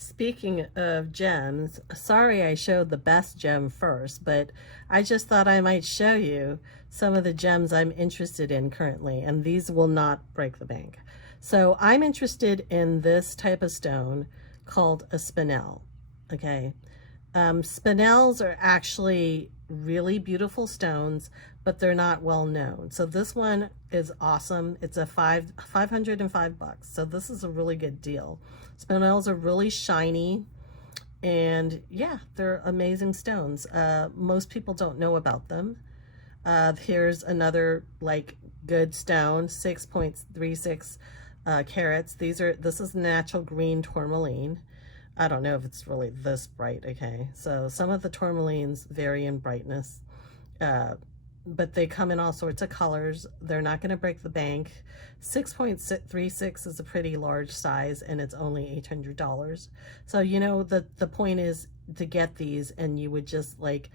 Speaking of gems, sorry I showed the best gem first, but I just thought I might show you some of the gems I'm interested in currently, and these will not break the bank. So I'm interested in this type of stone called a spinel, okay? Spinels are actually really beautiful stones, but they're not well known. So this one is awesome. It's a 505 bucks. So this is a really good deal. Spinels are really shiny, and yeah, they're amazing stones. Most people don't know about them. Here's another like good stone, 6.36 carats. This is natural green tourmaline. I don't know if it's really this bright, okay? So some of the tourmalines vary in brightness, but they come in all sorts of colors. They're not going to break the bank. 6.36 is a pretty large size, and it's only $800. So, you know, the point is to get these, and you would just like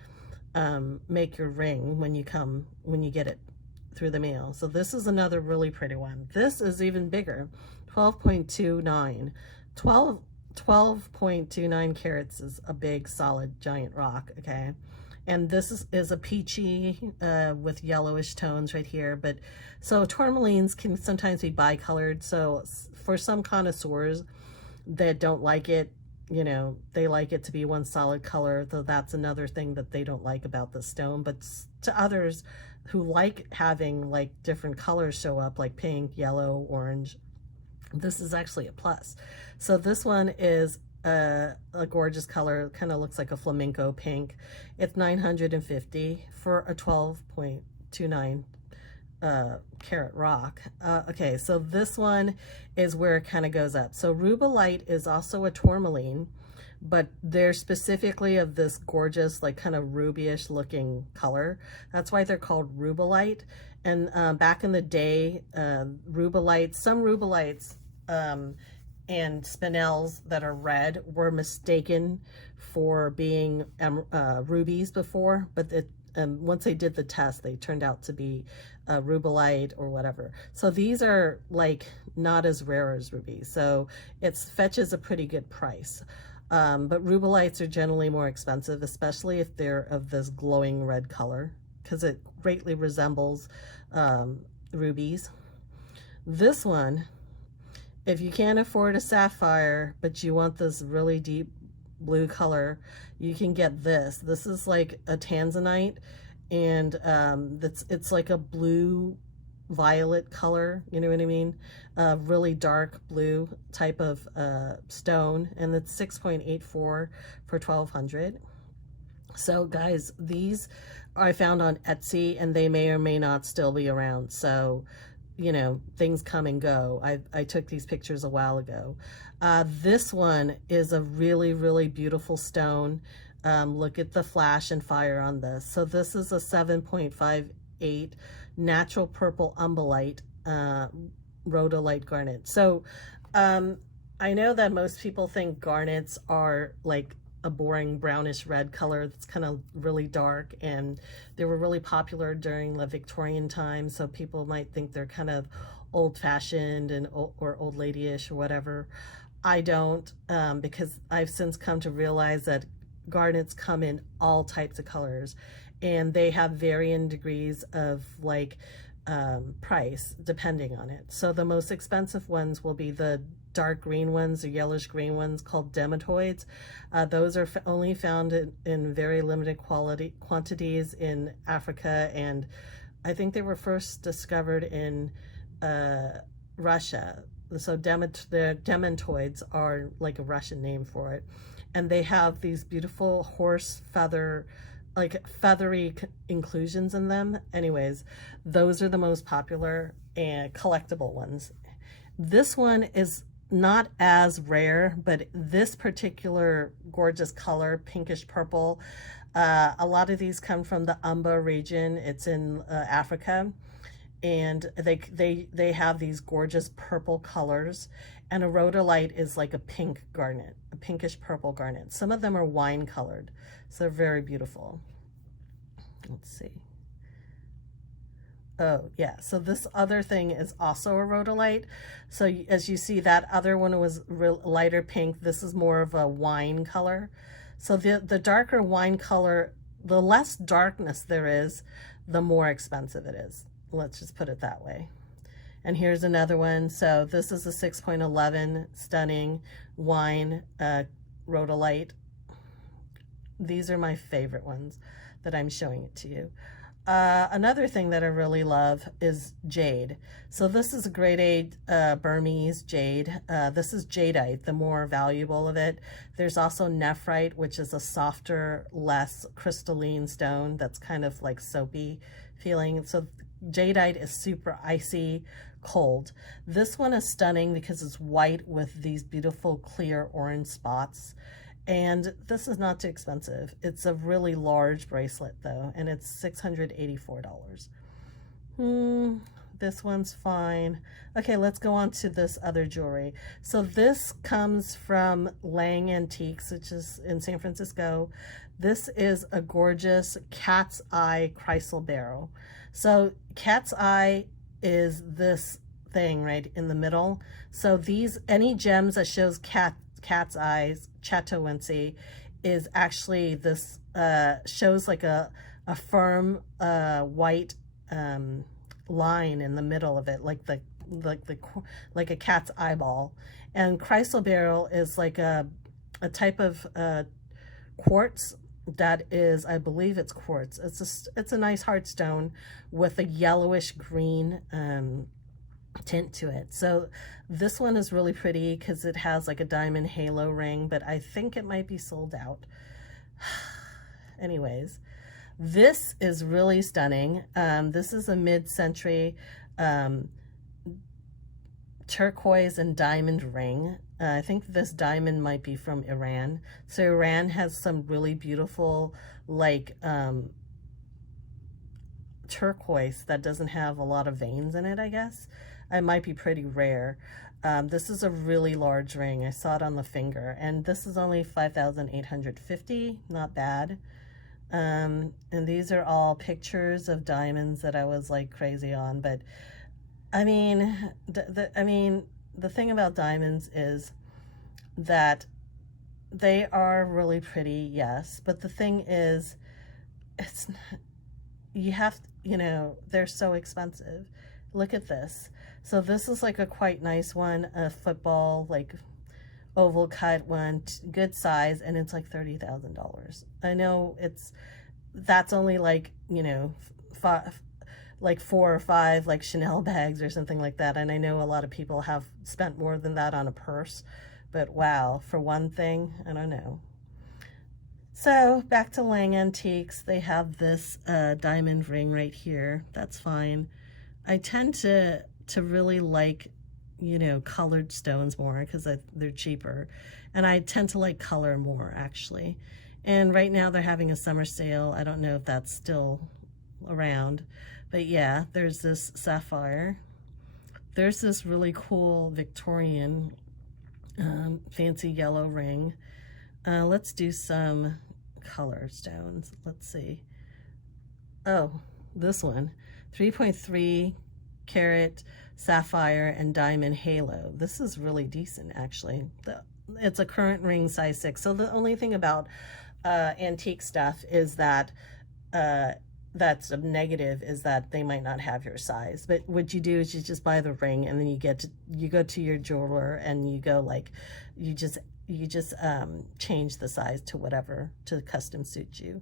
make your ring when you get it through the mail. So this is another really pretty one. This is even bigger, 12.29. 12.29 carats is a big, solid, giant rock, okay? And this is a peachy with yellowish tones right here. But so tourmalines can sometimes be bicolored. So for some connoisseurs that don't like it, you know, they like it to be one solid color, though that's another thing that they don't like about the stone. But to others who like having like different colors show up, like pink, yellow, orange, this is actually a plus. So this one is a gorgeous color, kind of looks like a flamenco pink. It's 950 for a 12.29 carat rock. Okay, so this one is where it kind of goes up. So Rubalite is also a tourmaline, but they're specifically of this gorgeous, like kind of rubyish looking color. That's why they're called Rubalite. And back in the day, some Rubalites and Spinels that are red were mistaken for being rubies before, but once they did the test, they turned out to be Rubalite or whatever. So these are like not as rare as rubies, so it fetches a pretty good price. But Rubalites are generally more expensive, especially if they're of this glowing red color, because it greatly resembles rubies. This one, if you can't afford a sapphire, but you want this really deep blue color, you can get this. This is like a tanzanite, and it's like a blue violet color, you know what I mean? Really dark blue type of stone, and it's 6.84 for 1200. So guys, these I found on Etsy, and they may or may not still be around. So, you know, things come and go. I took these pictures a while ago. This one is a really, really beautiful stone. Look at the flash and fire on this. So this is a 7.58 natural purple umbilite, rhodolite garnet. So I know that most people think garnets are like a boring brownish red color that's kind of really dark, and they were really popular during the Victorian time, so people might think they're kind of old-fashioned and or old lady-ish or whatever. I don't, because I've since come to realize that garnets come in all types of colors, and they have varying degrees of like price depending on it. So the most expensive ones will be the dark green ones or yellowish green ones called Demantoids. Those are only found in very limited quantities in Africa, and I think they were first discovered in Russia. So the Demantoids are like a Russian name for it, and they have these beautiful horse feather, like feathery inclusions in them. Anyways, those are the most popular and collectible ones. This one is not as rare, but this particular gorgeous color, pinkish purple, a lot of these come from the Umba region. It's in Africa, and they have these gorgeous purple colors, and a rhodolite is like a pink garnet, a pinkish purple garnet. Some of them are wine colored, so they're very beautiful. Let's see. Oh, yeah. So this other thing is also a rhodolite. So as you see, that other one was real lighter pink. This is more of a wine color. So the darker wine color, the less darkness there is, the more expensive it is. Let's just put it that way. And here's another one. So this is a 6.11 stunning wine rhodolite. These are my favorite ones that I'm showing it to you. Another thing that I really love is jade. So this is a grade A Burmese jade. This is jadeite, the more valuable of it. There's also nephrite, which is a softer, less crystalline stone that's kind of like soapy feeling. So jadeite is super icy cold. This one is stunning because it's white with these beautiful clear orange spots. And this is not too expensive. It's a really large bracelet though, and it's $684. This one's fine. Okay, let's go on to this other jewelry. So this comes from Lang Antiques, which is in San Francisco. This is a gorgeous cat's eye chrysoberyl. So cat's eye is this thing right in the middle. So these, any gems that shows cat's eyes, Chatoense, is actually this, shows like a firm white line in the middle of it, like a cat's eyeball. And chrysoberyl is like a type of quartz that is, I believe it's quartz. It's a nice hard stone with a yellowish green tint to it. So this one is really pretty because it has like a diamond halo ring, but I think it might be sold out. Anyways, this is really stunning. This is a mid-century turquoise and diamond ring. I think this diamond might be from Iran. So Iran has some really beautiful like turquoise that doesn't have a lot of veins in it, I guess. It might be pretty rare. This is a really large ring. I saw it on the finger, and this is only $5,850. Not bad. And these are all pictures of diamonds that I was like crazy on. But I mean, the thing about diamonds is that they are really pretty, yes. But the thing is, it's not, you have, you know, they're so expensive. Look at this. So this is like a quite nice one, a football, like oval cut one, good size, and it's like $30,000. I know that's only like, you know, like 4 or 5 like Chanel bags or something like that. And I know a lot of people have spent more than that on a purse, but wow, for one thing, I don't know. So back to Lang Antiques, they have this diamond ring right here. That's fine. I tend to really like, you know, colored stones more because they're cheaper, and I tend to like color more actually. And right now they're having a summer sale. I don't know if that's still around, but yeah, there's this sapphire. There's this really cool Victorian fancy yellow ring. Let's do some color stones. Let's see. Oh, this one, 3.3 carat sapphire and diamond halo. This is really decent actually. It's a current ring, size 6. So the only thing about antique stuff is that that's a negative, is that they might not have your size. But what you do is you just buy the ring, and then you go to your jeweler and you go like, you just change the size to whatever to custom suit you.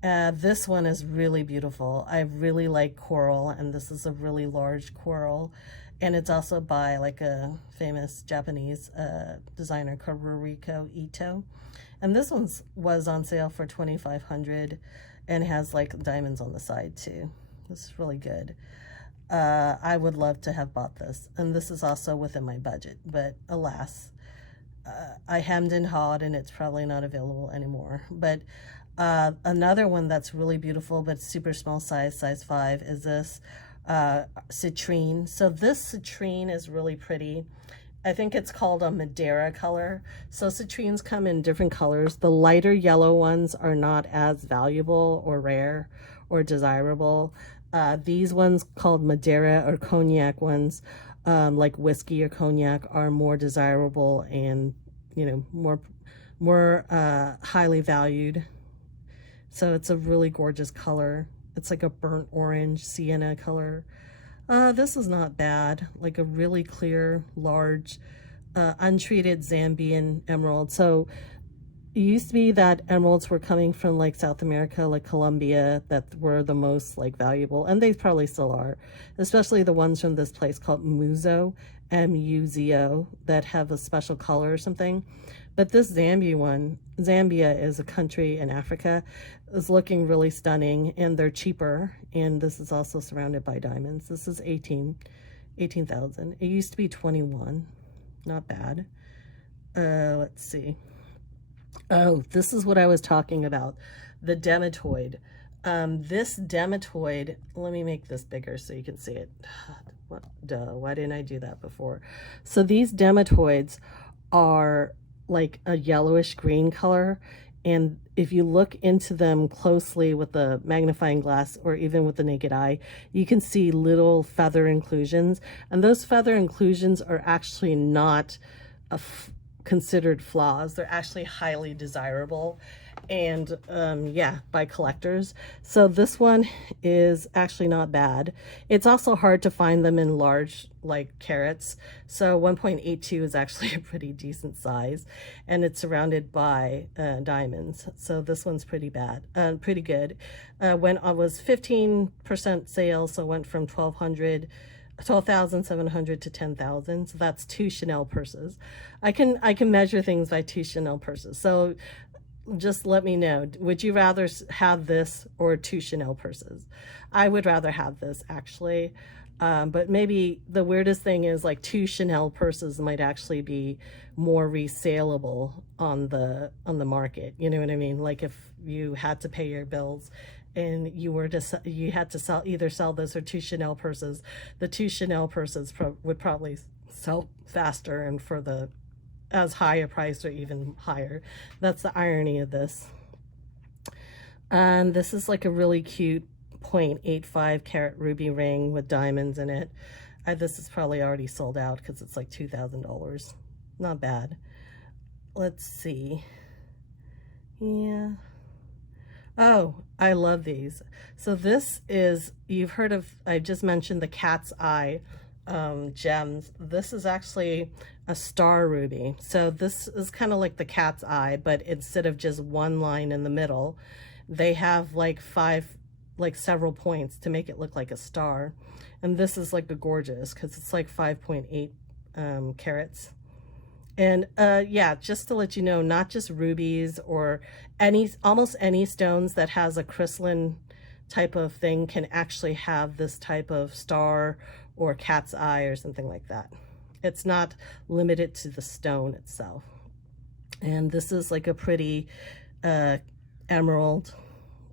This one is really beautiful. I really like coral, and this is a really large coral, and it's also by like a famous Japanese designer, Karuhiko Ito. And this one was on sale for $2,500 and has like diamonds on the side too. This is really good. I would love to have bought this, and this is also within my budget, but alas, I hemmed and hawed, and it's probably not available anymore. But another one that's really beautiful but super small size 5, is this citrine. So this citrine is really pretty. I think it's called a Madeira color. So citrines come in different colors. The lighter yellow ones are not as valuable or rare or desirable. These ones called Madeira or cognac ones, like whiskey or cognac, are more desirable and, you know, more highly valued. So it's a really gorgeous color. It's like a burnt orange sienna color. This is not bad, like a really clear, large, untreated Zambian emerald. So it used to be that emeralds were coming from like South America, like Colombia, that were the most like valuable, and they probably still are, especially the ones from this place called Muzo, M-U-Z-O, that have a special color or something. But this Zambia one, Zambia is a country in Africa, is looking really stunning, and they're cheaper, and this is also surrounded by diamonds. This is 18,000. It used to be 21. Not bad. Let's see. Oh, this is what I was talking about, the Demantoid. This Demantoid, let me make this bigger so you can see it. What, duh, why didn't I do that before? So these Demantoids are like a yellowish green color, and if you look into them closely with the magnifying glass or even with the naked eye, you can see little feather inclusions, and those feather inclusions are actually not considered flaws. They're actually highly desirable, and yeah, by collectors. So this one is actually not bad. It's also hard to find them in large like carats, so 1.82 is actually a pretty decent size, and it's surrounded by diamonds. So this one's pretty good. When I was 15% sale, so went from 12,700 to 10,000. So that's 2 Chanel purses. I can measure things by 2 Chanel purses. So just let me know, would you rather have this or 2 Chanel purses? I would rather have this, actually. But maybe the weirdest thing is like 2 Chanel purses might actually be more resaleable on the market. You know what I mean? Like if you had to pay your bills and you had to either sell this or 2 Chanel purses, the 2 Chanel purses would probably sell faster and for as high a price or even higher. That's the irony of this. And this is like a really cute 0.85 carat ruby ring with diamonds in it. This is probably already sold out because it's like $2,000. Not bad. Let's see. Yeah. Oh, I love these. So this is, you've heard of, I just mentioned the cat's eye gems. This is actually a star ruby. So this is kind of like the cat's eye, but instead of just one line in the middle, they have like several points to make it look like a star. And this is like a gorgeous, because it's like 5.8 carats. And yeah, just to let you know, not just rubies or almost any stones that has a crystalline type of thing can actually have this type of star or cat's eye or something like that. It's not limited to the stone itself. And this is like a pretty emerald.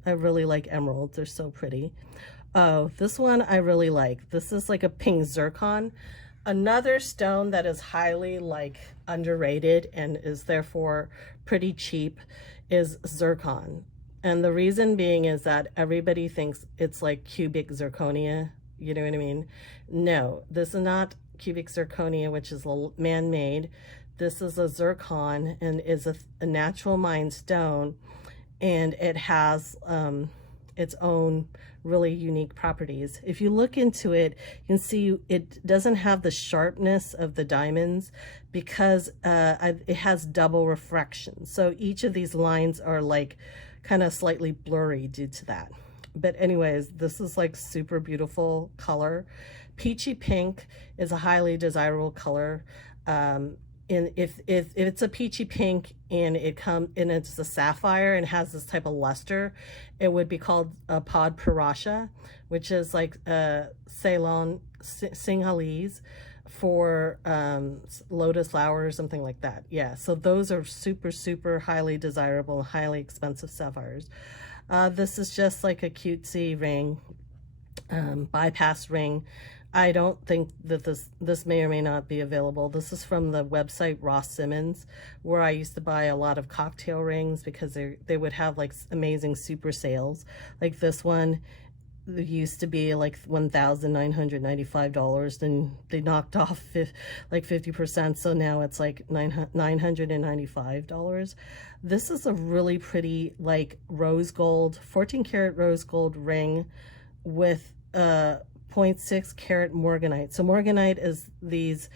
I really like emeralds. They're so pretty. Oh, this one I really like. This is like a pink zircon. Another stone that is highly like underrated and is therefore pretty cheap is zircon. And the reason being is that everybody thinks it's like cubic zirconia. You know what I mean? No, this is not cubic zirconia, which is man-made. This is a zircon and is a natural mined stone, and it has its own really unique properties. If you look into it, you can see it doesn't have the sharpness of the diamonds because it has double refraction. So each of these lines are like kind of slightly blurry due to that. But anyways, this is like super beautiful color. Peachy pink is a highly desirable color. And if it's a peachy pink and it's a sapphire and has this type of luster, it would be called a pod parasha, which is like Ceylon Sinhalese for lotus flower or something like that. Yeah, so those are super highly desirable, highly expensive sapphires. This is just like a cutesy ring, bypass ring. I don't think that this may or may not be available. This is from the website Ross Simmons, where I used to buy a lot of cocktail rings because they would have like amazing super sales. Like this one it used to be like $1,995, then they knocked off like 50%, so now it's like $995. This is a really pretty like rose gold, 14 karat rose gold ring with 0.6 carat morganite. So morganite is these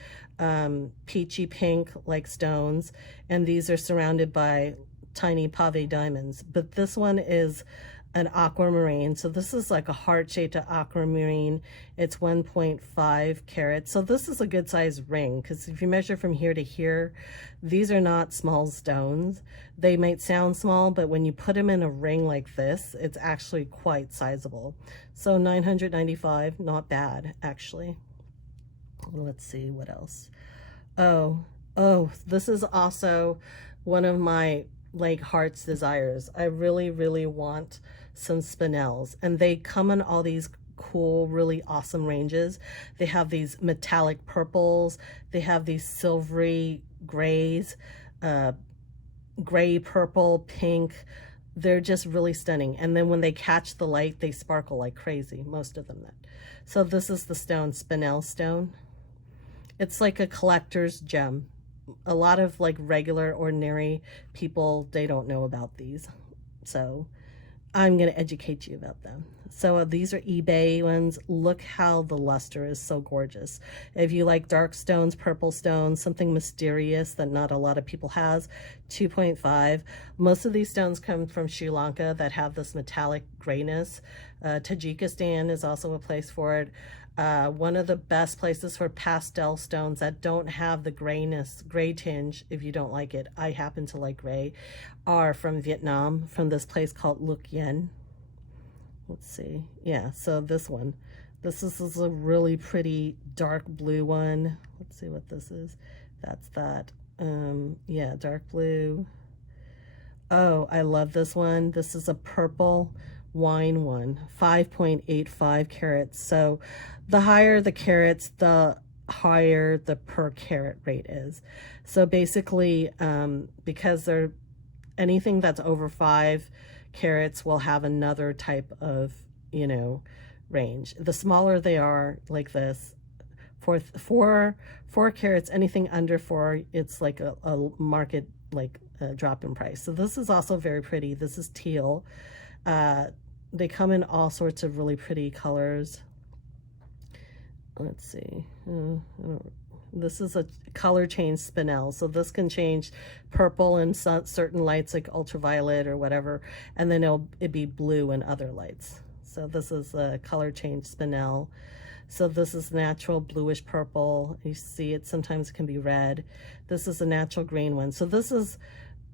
peachy pink like stones, and these are surrounded by tiny pave diamonds, but this one is an aquamarine. So this is like a heart-shaped aquamarine. It's 1.5 carats. So this is a good size ring, because if you measure from here to here, these are not small stones. They might sound small, but when you put them in a ring like this, it's actually quite sizable. So 995, not bad actually. Let's see what else. Oh, this is also one of my like heart's desires. I really want some Spinels, and they come in all these cool, really awesome ranges. They have these metallic purples, they have these silvery grays, gray, purple, pink. They're just really stunning. And then when they catch the light, they sparkle like crazy, most of them. So this is the stone, Spinel stone. It's like a collector's gem. A lot of like regular, ordinary people, they don't know about these. So I'm going to educate you about them. So these are eBay ones. Look how the luster is so gorgeous. If you like dark stones, purple stones, something mysterious that not a lot of people has, 2.5. Most of these stones come from Sri Lanka that have this metallic grayness. Tajikistan is also a place for it. One of the best places for pastel stones that don't have the grayness, gray tinge, if you don't like it, I happen to like gray, are from Vietnam, from this place called Luc Yen. Let's see. Yeah, so this one. This is a really pretty dark blue one. Let's see what this is. That's that. Yeah, dark blue. Oh, I love this one. This is a purple wine one, 5.85 carats. So the higher the carats, the higher the per carat rate is. So basically, because they're anything that's over 5 carats will have another type of, you know, range. The smaller they are, like this, four carats, anything under 4, it's like a market like drop in price. So this is also very pretty. This is teal. They come in all sorts of really pretty colors. Let's see. This is a color change Spinel, so this can change purple in certain lights like ultraviolet or whatever, and then it'd be blue in other lights. So this is a color change Spinel. So this is natural bluish purple. You see it, sometimes it can be red. This is a natural green one. So this is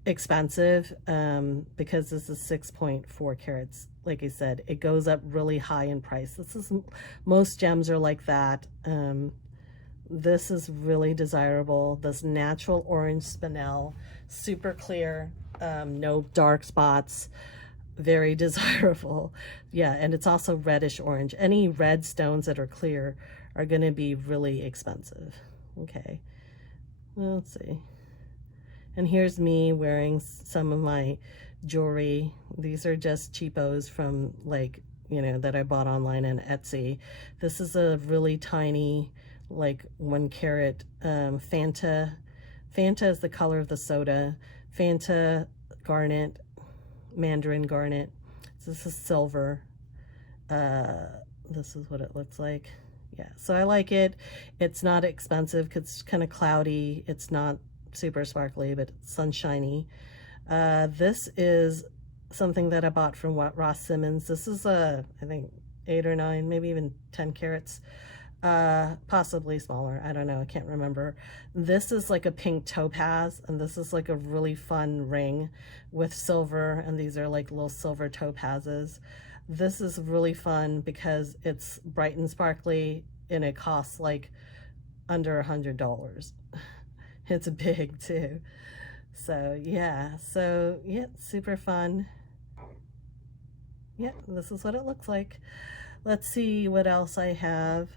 expensive because this is 6.4 carats. Like I said, it goes up really high in price. This is, most gems are like that. This is really desirable. This natural orange Spinel, super clear, no dark spots, very desirable. Yeah, and it's also reddish orange. Any red stones that are clear are going to be really expensive. Okay, well, let's see. And here's me wearing some of my jewelry. These are just cheapos from, like, you know, that I bought online on Etsy. This is a really tiny, like 1 carat Fanta. Fanta is the color of the soda. Fanta garnet, mandarin garnet. So this is silver. This is what it looks like. Yeah, so I like it. It's not expensive because it's kind of cloudy. It's not super sparkly, but it's sunshiny. This is something that I bought from Ross Simmons. This is I think 8 or 9, maybe even 10 carats. Possibly smaller, I don't know, I can't remember. This is like a pink topaz, and this is like a really fun ring with silver, and these are like little silver topazes. This is really fun because it's bright and sparkly, and it costs like under $100. It's big too. So yeah, super fun. Yeah, this is what it looks like. Let's see what else I have.